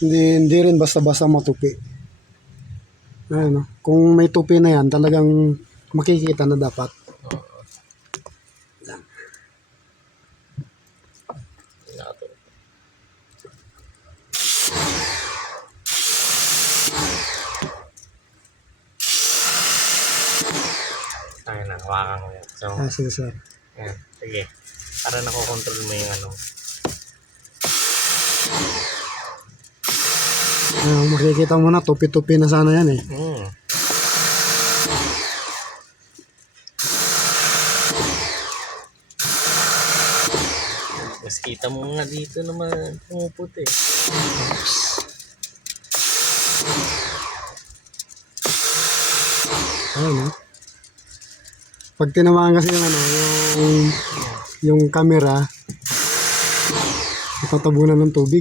Hindi rin basta-basta matupi. Ayun, no? Kung may tupi na yan, talagang makikita na dapat. Ay, nahawakan ko yan. So, Sige, sir. yan. Sige. Para nakokontrol mo yung ano. Makikita mo na, tupi-tupi na sana yan eh. Mas kita mo nga dito naman pumuputi. Ayun, no? Pag tinamaan kasi yung ano, yung camera, itatabunan ng tubig.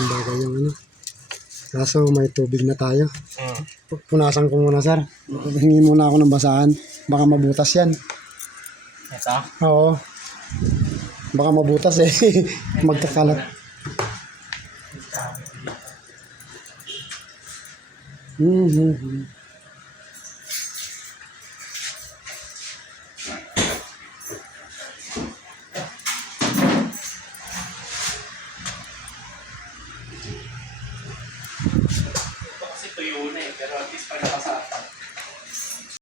Ang bagay yung ano. Kaso may tubig na tayo. Punasan ko muna, sir. Hingi muna ako ng basahan. Baka mabutas yan. Ito? Oo. Baka mabutas eh. Magkakalat.